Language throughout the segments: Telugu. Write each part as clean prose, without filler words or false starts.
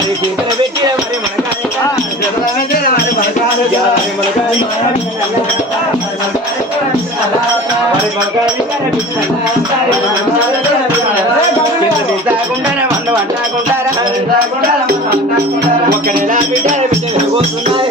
అది చేతుల పెట్టి మరి తాకుంటారా వంద వంటాకుంటారా ఒక నెల బిడ్డ పోతున్నాయి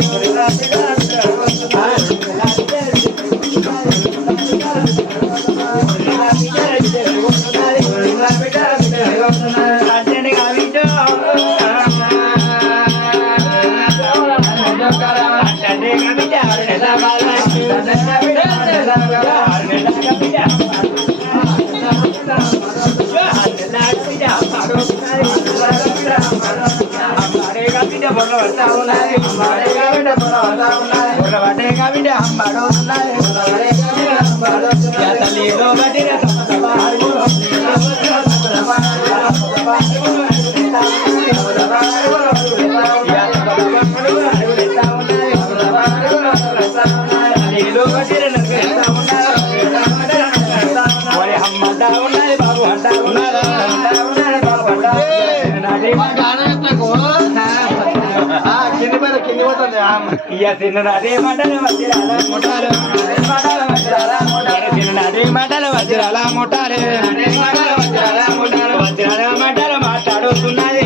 అదే మాటలు వజ్రాల ముఠాలు అదే మాటలు వజ్రాల ముఠాలు వజ్రాల మాటలు మాట్లాడుతున్నది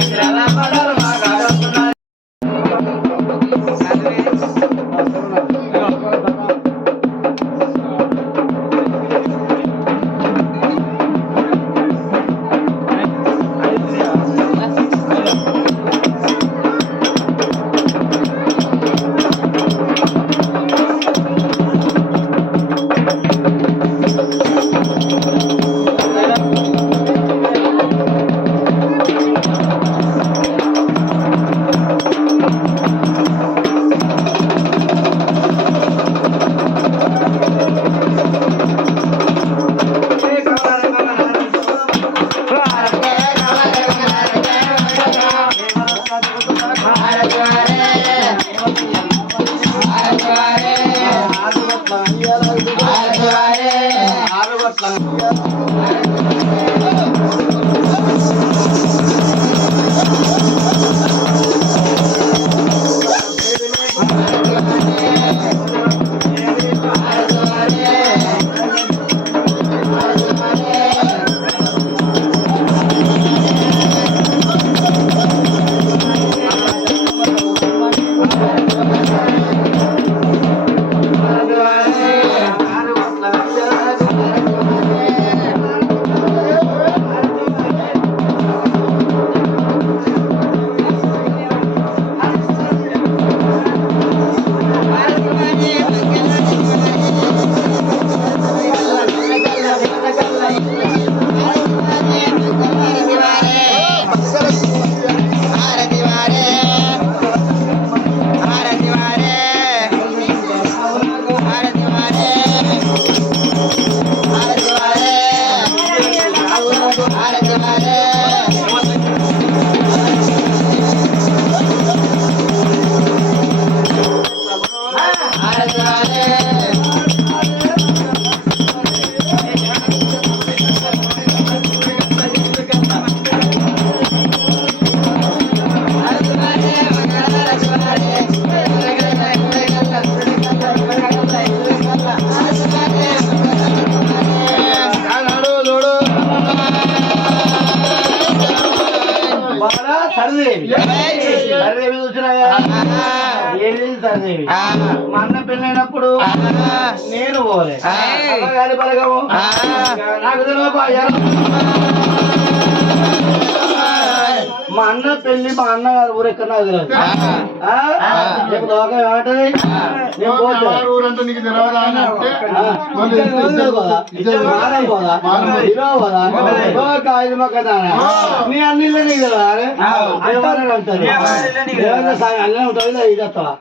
మా అన్న పెళ్ళైనప్పుడు నేను పోలే గాలి బలగము నాకు మా అన్న పెళ్లి మా అన్న గారు ఊరు ఎక్కడ నాకు తెలియదు ఏమంటది నీ అన్నిళ్ళ నీకు తెలియదు అన్నీ ఉంటుంది ఇది వస్తావా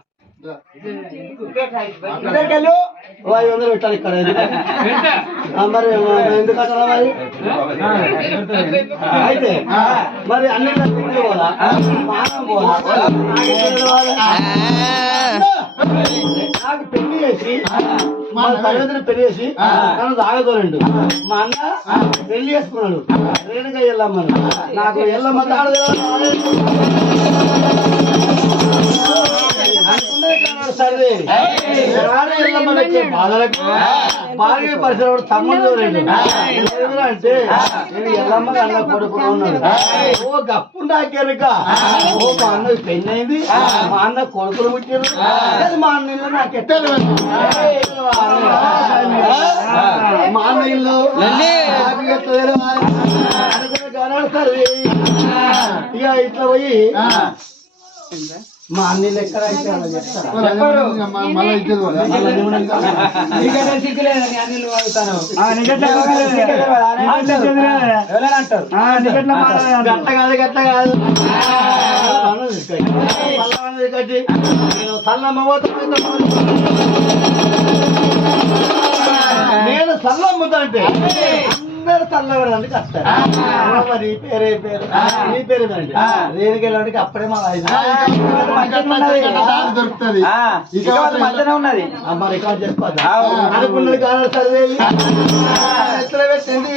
500 పెట్టాలి ఇక్కడ మరి ఎందుకు అసలు మరి అయితే మరి అన్ని పోదా మానం పోదా నాకు పెళ్లి చేసి మా తల్లిదండ్రులు పెళ్లి చేసి నన్ను తాగదోరండు మా అన్న పెళ్లి చేసుకున్నాడు రేణుగా ఎల్లమ్మని నాకు ఎల్లమ్మ తాగదు సరే బాధలకు బాగా పరిసర తమ్ముడు అంటే నేను ఎల్లమ్మ అన్న కొడుకు ఉన్నాడు. ఓ గప్పు నాకెరక ఓ మా అన్న పెళ్ళైంది, మా అన్న కొడుకులు పుట్టారు, మా అన్న ఇల్లు నాకు ఎట్టారు, మా అన్న ఇల్లు కనబడతారు. ఇక ఇట్లా పోయి మా అన్ని ఎక్కడ అయితే అలా చెప్తారు. గట్ట కాదు గట్ట కాదు నేను సల్లమ్ముతా అంటే అందరు చల్లవడానికి వస్తారు. మరి పేరే పేరు నీ పేరు రేణుకి వెళ్ళడానికి అప్పుడే మా దొరుకుతుంది. ఉన్నది అమ్మ రికార్డ్ చేసుకోవద్దా అనుకున్నది కాదు సర్వేది ఎక్కడ పెట్టింది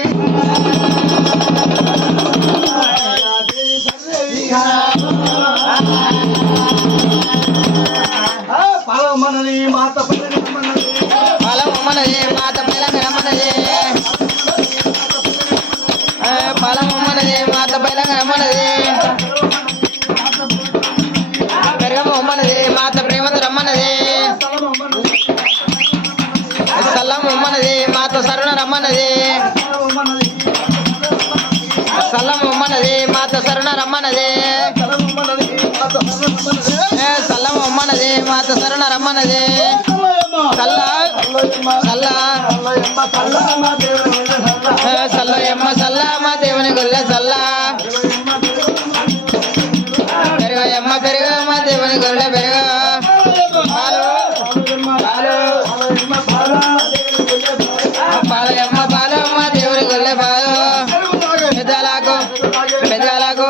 మనది మాత మనది మాత పిల్లగరమనది పలమమ్మనది మాత పిల్లగరమనది పెరగమ్మన్నది మాత ప్రేమతో రమ్మన్నది సల్లమ్మన్నది మాత సరుణ రమ్మన్నది సల్లమ్మన్నది మాత సరుణ రమ్మన్నది సల్లమ్మన్నది మాత సరుణ రమ్మన్నది సల్ల సల్ల సల్లయమ్మ సల్ల మా దేవుని గుళ్ళ సల్ల పెరుగయమ్మ పెరుగు మా దేవుని గుళ్ళ పెరుగు పాలయమ్మ పాలు మా దేవుని గుళ్ళ పాలు పెద్దలకు పెద్దలకు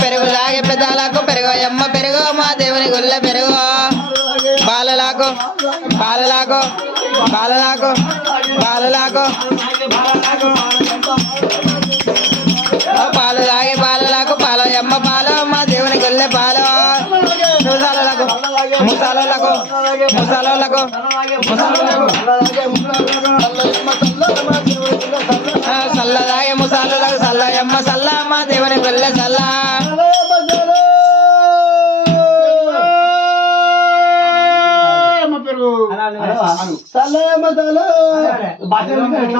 పెరుగు లాగే పెద్దలకు పెరుగయమ్మ పెరుగు మా దేవుని గుళ్ళ పెరుగు బాలలకు బాలలకు బాలలకు బాలలకు పాలు తాగి పాలలకు పాలయమ్మ పాలు మా దేవుని గొల్లె పాలు ముసాలకు ముసాలకు ముసాలకు సల్ల తాగి ముసాలకు సల్లయమ్మ సల్ల మా దేవుని గొల్లె సల్ల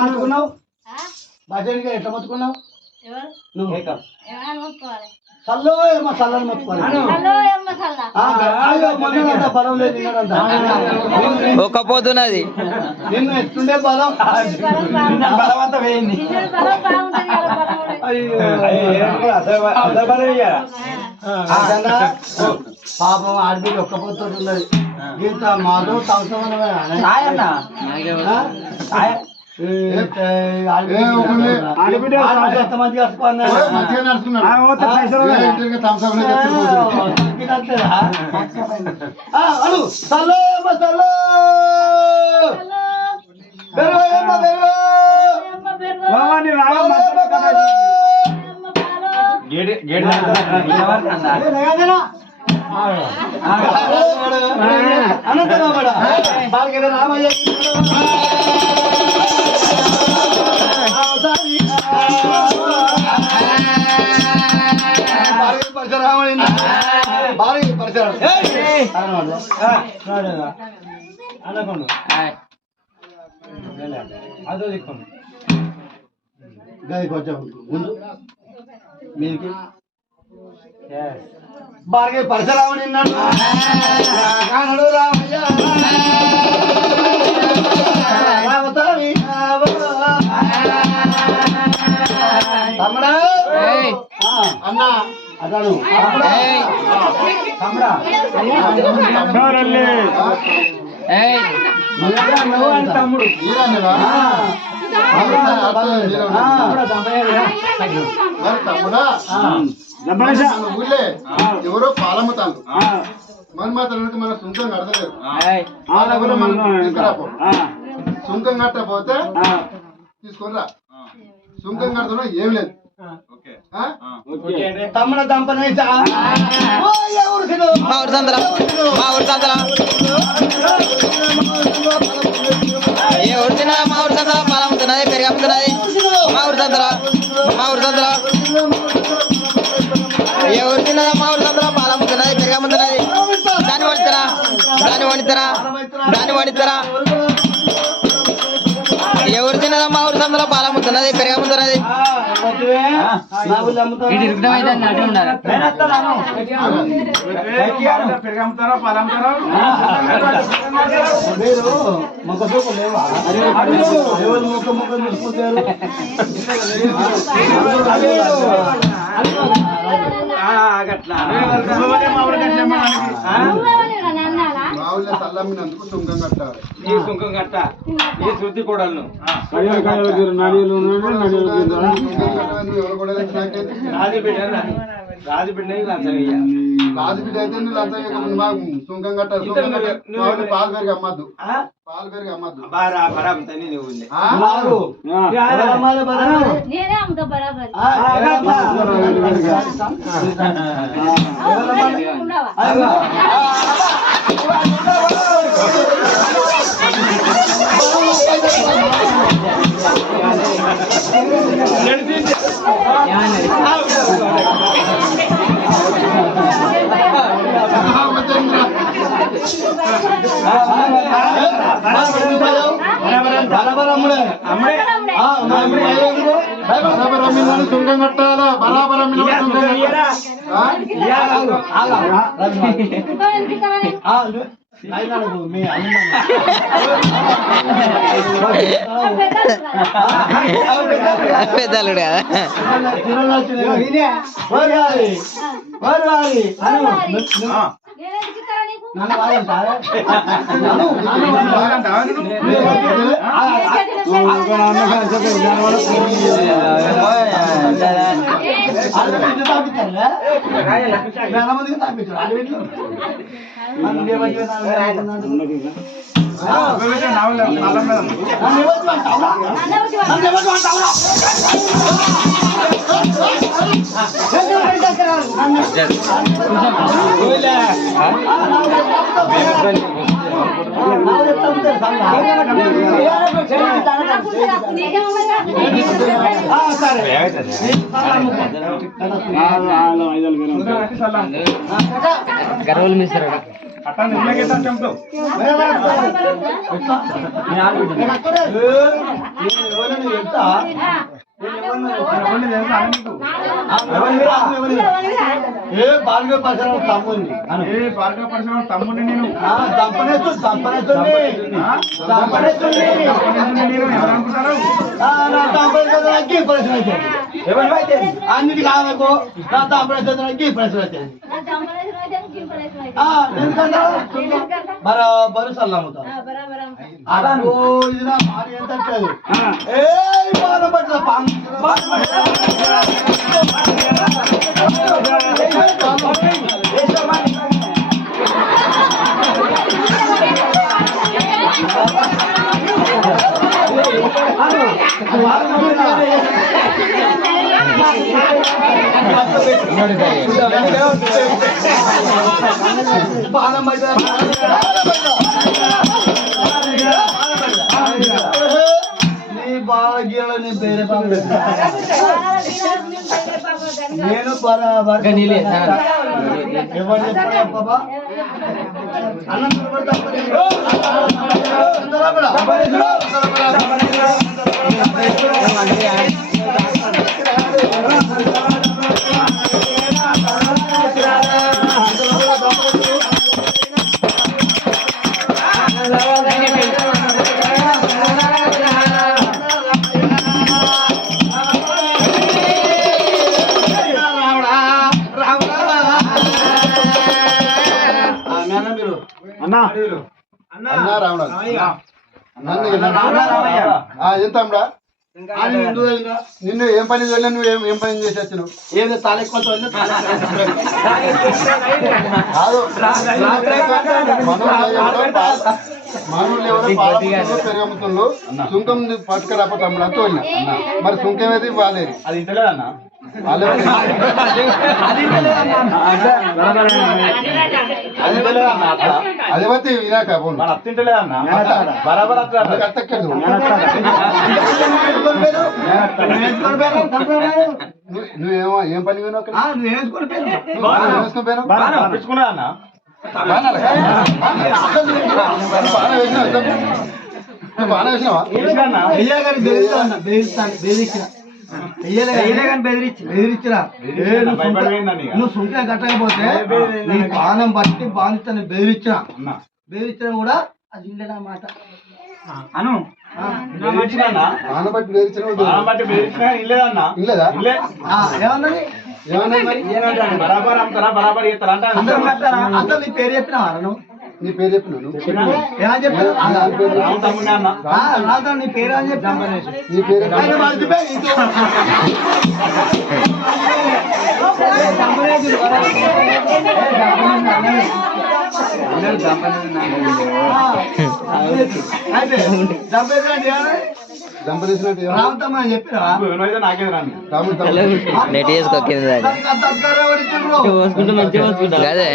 అనుకున్నావు భజనగా ఎట్లా మొత్తుకున్నావు సల్లో ఏమో సల్లని మొత్తుకోవాలి బలం లేదు ఒక పోతున్నది నిన్ను ఎట్లుండే బలం బలవంత వేయండి పాపం ఆడబిడ్డ ఒక్క పొత్తు ఉన్నది గీత మాధవ్ సంవత్సరం అనంతరామయ్య రామయ్య భారీ పరిసరాలు అనకుండా అదో దిక్కుంది గది కొంచెం ముందు మీకు బాగా పరిసరామని రామయ్య రామతామి తమ్ముడా అన్న అతను తమ్ముడా తమ్ముడు ఊళ్ళే ఎవరో పాలమ్ముతాను మన మాత్రానికి మన సుంకం కడతలేరు మనం తీసుకురాపో సుంకం కట్టకపోతే తీసుకొని రా సుంకం కడుతున్నా ఏం లేదు ఆ? తమ్ముడు దంపనేసా మా ఊరి సంతలో ఏ ఊరు తిన్నా మా ఊరి సంతలో పాలు అమ్ముతున్నది పెరుగు అమ్ముతున్నది మా ఊరి సంతలో ఏ ఊరు తిన్నదా మా ఊరి సంతలో పాలు అమ్ముతున్నది పెరుగు అమ్ముతున్నది దాన్ని వండిస్తారా ఎవరు తిన్నదా మా ఊరి సంతలో పాలు అమ్ముతున్నది పెరుగు అమ్ముతున్నది మా ఊళ్ళో సల్లమ్మినందుకు సుంకం కట్టాలి. ఈ సుంకం కట్ట ఈ శుద్ధి కూడలను సుంకం కట్టమని ఎవరు కూడా నాకైతే రాజు బిడ్డ రాజు బిడ్డ అయితే నువ్వు లంచం ఇవ్వకముందు మాకు సుంకం కట్టాలి. సుంకం కట్టాలి. మా ఊళ్ళో పాలు పెరిగి అమ్మద్దు. పాలు పెరిగి అమ్మద్దు. బరాబర్ నేనే అమ్ముతా బరాబర్ బరాబర్ అమ్మిందని సుంకం కట్టాలా? బరాబర్ అమ్మిన సుంకం పెద్దలుడు కదా గర్వలు మిస్తారు తమ్ముడిని నేను అన్నిటి కాదకు నా తమ్ముడు ప్రశ్న బరాబరు సల్లమ్ముతాను అదో ఇది నా భార్య ఎంత ఏ బాధపడ్డా నీ బాగా నీ పేరే నేను బరాబర్ ఎవరు బాబా అన్నా రావణ ఎంత నిన్ను ఏం పని వెళ్ళా నువ్వు ఏం పని చేసి వచ్చినావు? ఏదో తాలెక్కువ కాదు మానవులు ఎవరో పాలముతుండ్రు పెరుగమ్ముతుండ్రు సుంకం పట్టుకురాపోతే తమ్ముడు అంతా వెళ్ళిన మరి సుంకం ఏది వాళ్ళేది అది ఇంటలేదన్నా వాళ్ళే అదే బట్టి వినాక అత్తింటలేదన్నా బరాబర్ అత్తక్కడు నువ్వేమో ఏం పని పోయినావు అక్కడ నువ్వు వేసుకొని వేసుకొని పోయినావు తెచ్చుకున్నా అన్న బాగా వేసినావా బెదిరించినా నువ్వు సుంకే కట్టకపోతే నీ బాణం బట్టి బాధిస్తాను బెదిరించినా కూడా అది ఇండియన్ మాట అను ఆనబట్టి వేరించిన ఇల్లేదా ఏమన్నది ఏమన్నది మరి బరాబర్ అమ్ముతారా బరాబర్ చేస్తారా అంటే అసలు నీ పేరు చెప్పినావా నువ్వు నీ పేరు చెప్పినావు ఏమని చెప్పాను రాజా నీ పేరు అని చెప్పి నీ పేరు దంపలేసినట్టు రామతమ్మ అని చెప్పినా నెట్ వేసుకోకింది అదే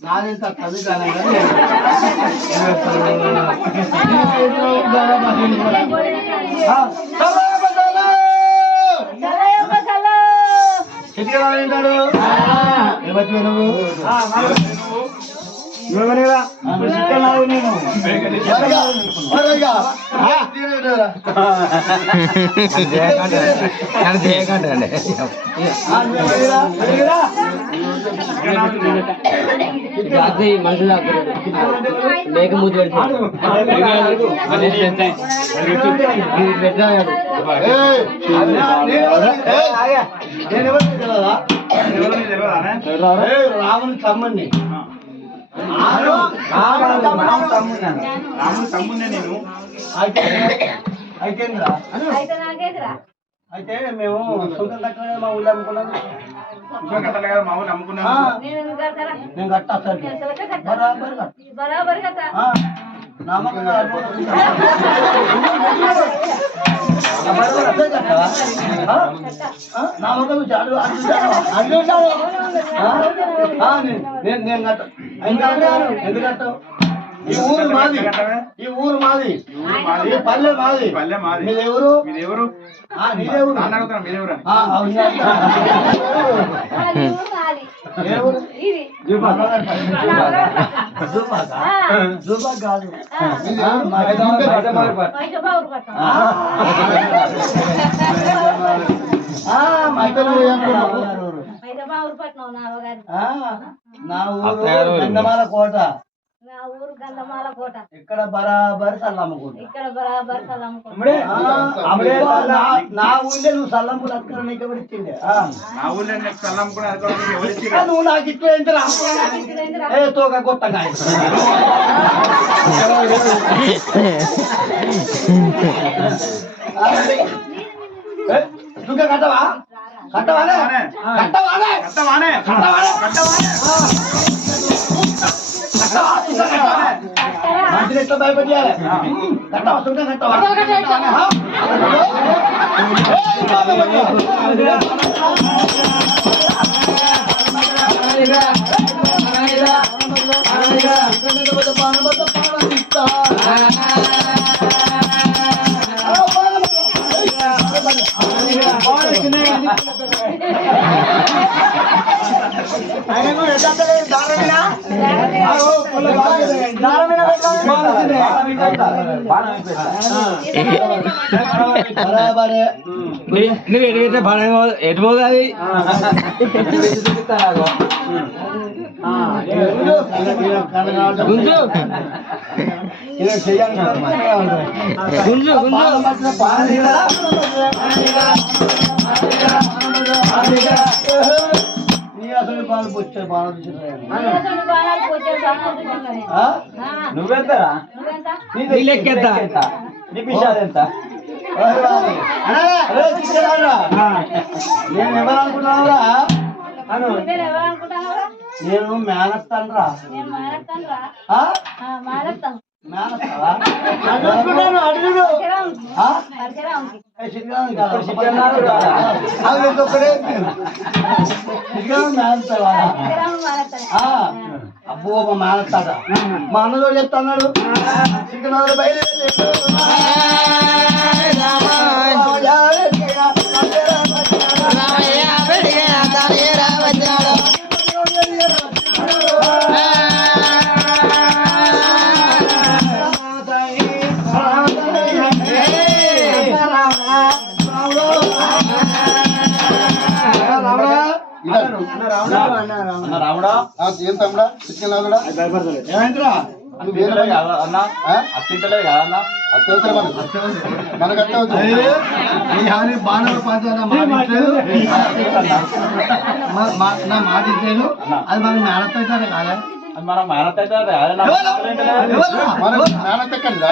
నాదెంత చదువుతానే ఏంటాడు నువ్వు లేక మూతి పెడతాడు రాముని తమ్ముడిని రాముని తమ్ముడిని నేను అయితేంద్రా అయితే మేము సొంత కట్టలే మా ఊళ్ళో అమ్ముకున్నాము నేను కట్టా బరాబర్ నామకంగా నామకం చాలు నేను కట్ట ఎందుకంటావు ఈ ఊరు మాది ఈ పల్లె మాది మీదెవరు నీదెవరు కాదు నా ఊరు గంధమాల కోట ఇక్కడ బరాబర్ సల్లమ్మకోట నా ఊళ్ళో నువ్వు సల్లమ్మలు అక్కడ నీకు ఎవరిచ్చిండే నువ్వు నాకు ఇట్లా ఏ తోక కొత్తగా నువ్వు కట్టవా మంచి ఎట్లా భయపడ్డారు కట్టవా సుంక కట్టవా నువ్వు ఎటు పోగాది గుంజు గుంజు అసలు పాలు వచ్చాయి బాగా అసలు బాణాలు పోతే బాణాలు తిరుగుతున్నాయి. నువ్వెంతరా నీ లెక్కెంత నీ పిషాది ఎంత నేను ఎవరనుకున్నావురా అను నేను ఎవరనుకుంటున్నావురా? నేను మేనస్తానురా నేను మానేస్తానురా. మానేస్తాను. మేనస్తావా అనుకున్నాను అడుగుడు పరిచయం ఉంది. అబ్బో మా మేనస్తాడ మా అన్నదోడు చెప్తా అన్నాడు చికెన్ బయలుదేరి రాముడా ఏం తమ్ముడా చికెన్ లాగుడా ఏమైందిరా అన్న అత్తింటలేదు కదా అన్న అత్యవసరం మనకు అట్ట అవుతుంది బాణాలు పంచాల మాటించలేదు నా మాటించలేదు అది మనకి మేనత్తారు కాదా అది మనం మేనత్ అయితే మనకు మేనత్త కన్నా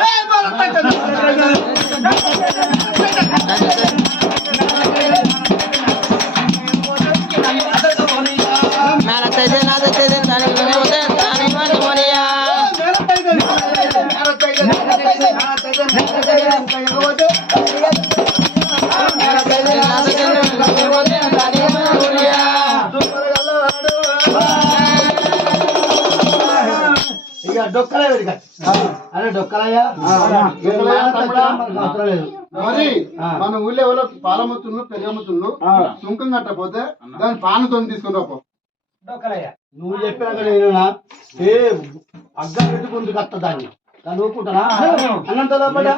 ఇక డొక్కలే అరే డొక్కలయ్యా అవసరం లేదు మరి మన ఊళ్ళో ఎవరో పాలమ్ముతుండ్రు పెరుగమ్ముతుండ్రు సుంకం కట్టపోతే దాని పానతో తీసుకుని రాపో నువ్వు చెప్పినాక నేను ఏ అగ్గం పెట్టుకుంటూ కత్త దాన్ని దాన్ని ఊపుకుంటానా అన్నంత లోపల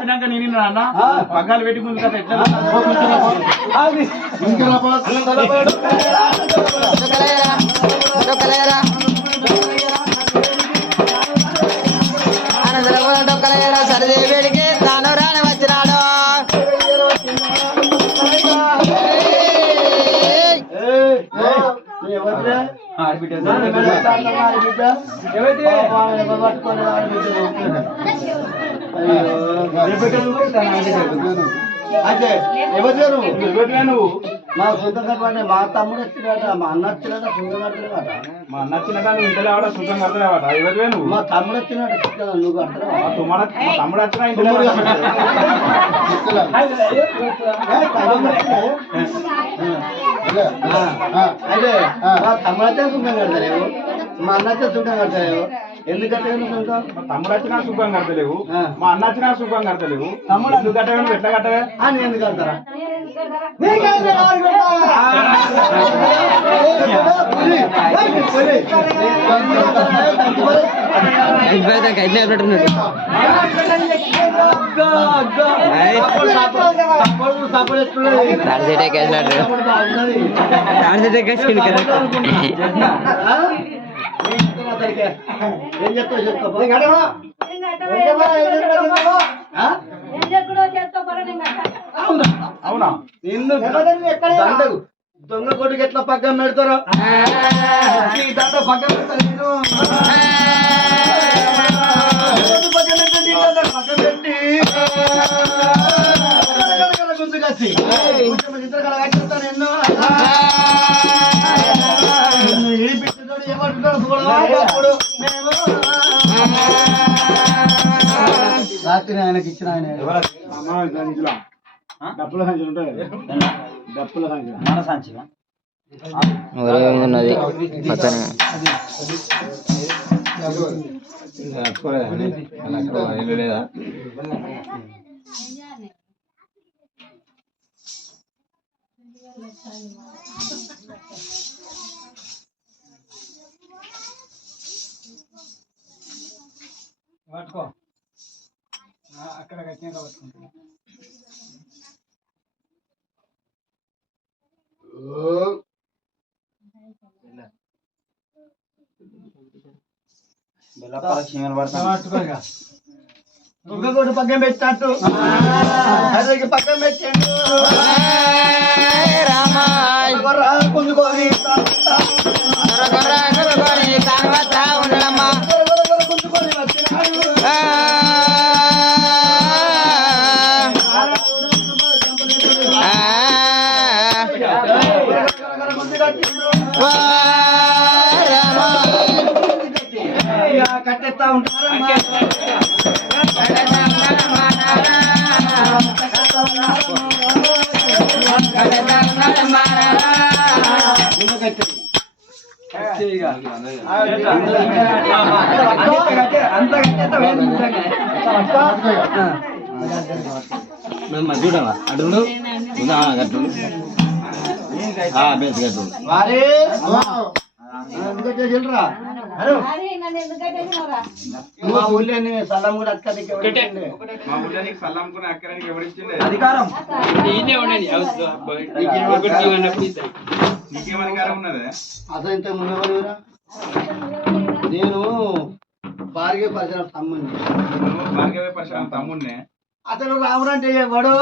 పగ్గాలు పెట్టుకుంది కదా ఎట్లా ఇంకా రాపో అన్నంత లోపల డొక్కలేరా సరిదే వేడికి తాను రాని వచ్చినాడు అయితే నువ్వు మా సొంత కట్టమంటే మా తమ్ముడు వచ్చినాట మా అన్న వచ్చినాట సొంత కట్టలేవాట మా అన్న వచ్చినాక నువ్వు ఇంట్లో ఆవిడ సుఖం కడతావాట ఎవరివే నువ్వు మా తమ్ముడు వచ్చినాట నువ్వు కట్టలేవా మా తమ్ముడు వచ్చినా ఇంట్లో అదే మా తమ్ముడు అయితే సుఖం కడతలేవు మా అన్న అయితే సుఖం కడతలేవు ఎందుకంటే సుఖం మా తమ్ముడు వచ్చినా సుఖం కడతలేవు మా అన్న వచ్చినా సుఖం కడతలేవు తమ్ముడు ఎందుకు కట్టవే నువ్వు ఎట్లా కట్టవే అని ఎందుకు కడతారా ఏం చెప్తావు చెప్తా అవునా నిన్ను దండకు దొంగ కొడుకు ఎట్లా పక్కన పెడతారో ఈ దండ పక్కన పెడతారు పక్కన పెట్టి గుంతుకొచ్చి చిత్రకళ కట్టిస్తాను ఎన్నో ఈ పిచ్చితోడు ఏమంటున్నాడు చూడప్పుడు మేము రాత్రి ఆయనకి ఇచ్చిన ఆయన డప్పుల సంచులు ఉంటాయి డప్పుల సంచులు మన సంచి ఉన్నది పక్కన లేదా పట్టుకో అక్కడ కట్టినాక పట్టుకుంటున్నా బెల్లపాల చీమలు పడతాను. ఇంకొకటి పక్కన పెట్టినట్టు అదే పక్కన పెట్టండు రామాయ్ గుంజుకొని తర్వాత ఉండడమ్మా గుంజుకొని వచ్చినాడు కట్టెత్తా ఉంటారమ్మా చూడవా అటు గట్టు వారే ఎందుకంటే చెల్లురా హలో అరే నన్ను ఎందుకు కట్టేసినావురా? మా ఊళ్ళో సల్లం కూడా అక్కడికి మా ఊళ్ళో నీకు సల్లంకుని అక్కడానికి ఎవరిచ్చిండే అధికారం నీకేం అధికారం ఉన్నదే? అసలు ఇంత ముందు ఎవరురా? నేను భార్గవ పరిసర తమ్ముని నువ్వు భార్గవ పరశురామ తమ్ముడినే. అతను రాముడు అంటే ఎవడు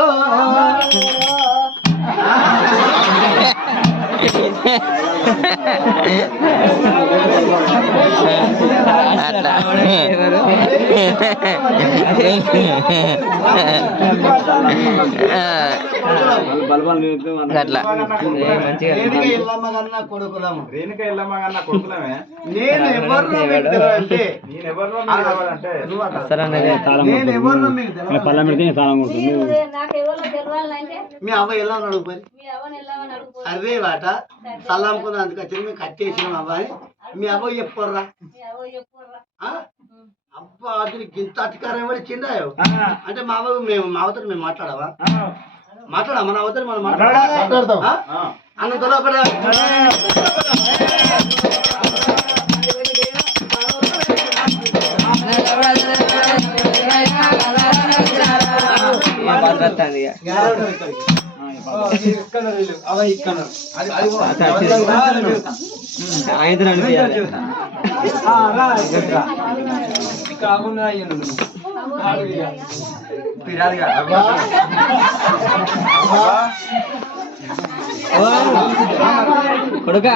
అట్లా అట్లా రేణుక ఎల్లమ్మ కన్నా కొడుకులము రేణుక ఎల్లమ్మ కన్నా కొడుకులమే. నేను ఎవరినో మీకు తెలియదంటే నేను ఎవరినో మీరు ఎవరంటే నేను ఎవరినో మీకు తెలియదు మీరు నాకు ఎవరో తెలవాలంటే మీ అవ్వ ఎలా అడుగుపోయి మీ ఎవరిని వెళ్ళామని అడుగుకో. అదే వాట సల్లంకున్న అందుకు వచ్చి మేము కట్టేసినాం అవ్వ అని మీ అవ్వ చెప్పుకోర్రా మీ ఎవరు చెప్పుకోరా? అబ్బా అతనికి ఇంత అధికారం ఎవరు ఇచ్చిండాయో అంటే మా అవ్వ మేము మా అవతల మేము మాట్లాడవా మాట్లాడా మన అవతల మనం మాట్లాడతాం అన్న తొలపడ కొడుకా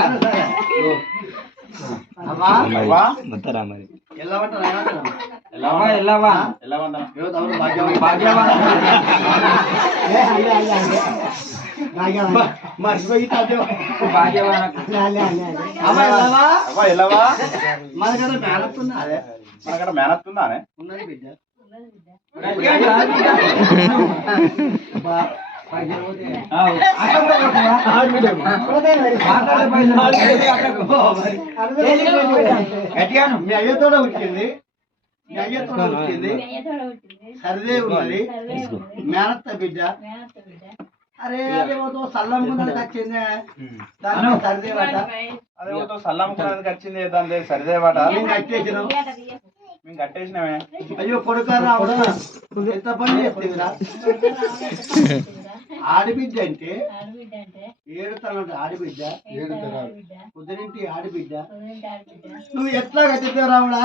మనకన్నా మేనత్ ఉందా అదే మనకన్నా మేనత్ ఉందా అనే? ఉన్నది బిడ్డ మీ అయ్యతో వచ్చింది మీ అయ్యతో వచ్చింది సరిదే ఉన్నది మేనత్త బిడ్డ అరే అదేమో సల్లంకున్నది వచ్చింది దాని సరిదే వాట అదేమో సల్లమ్మకున్నది వచ్చింది దాని సరిదేవాట మేము కట్టేసినాం మేము కట్టేసినామే. అయ్యో కొడుకారా ఎంత పని చేస్తుందిరా ఆడబిడ్డ అంటే ఏడుతానంట ఆడబిడ్డ కుదిరింటి ఆడబిడ్డ నువ్వు ఎట్లా కట్టితే రాముడా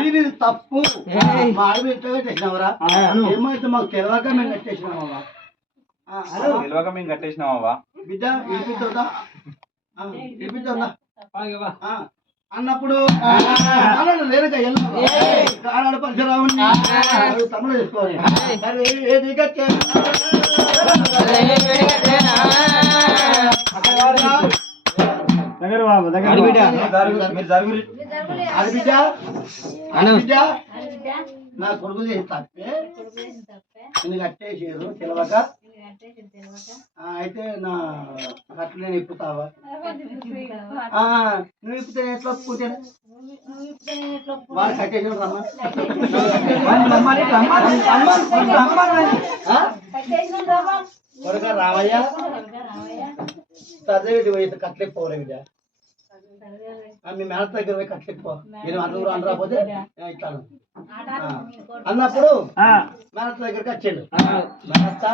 ఇది తప్పు మా ఆడబిడ్డ ఎట్లా కట్టేసినావురా ఏమైతే మాకు తెలియక మేము కట్టేసినామమ్మా తెలియక మేము కట్టేసినామవ్వా. బిడ్డ వినిపిస్తుందా వినిపిస్తుందా అన్నప్పుడు అన్నాడు లేనక ఆనాడు పరశురాముని తమ్ముడు చేసుకోవాలి ఏది కట్టే ఆడబిడ్డ నా కొడుకు చేసి తప్పే నేను కట్టేసారు తెలియక అయితే నా కట్టు నేను ఇప్పుతావా నువ్వు ఇప్పుతే ఎట్లా ఒప్పుకుంటాడు వాడు కట్టేసిన త్వరగా రావయ్యా చదివేటి పోయి కట్లెక్కి పోలే బిడ్డ మీ మేడ దగ్గర పోయి కట్లెక్కిపో నేను అందరూ అనరాకపోతే ఇట్లాను అన్నప్పుడు మేనత్త దగ్గరికి వచ్చాడు మేనత్త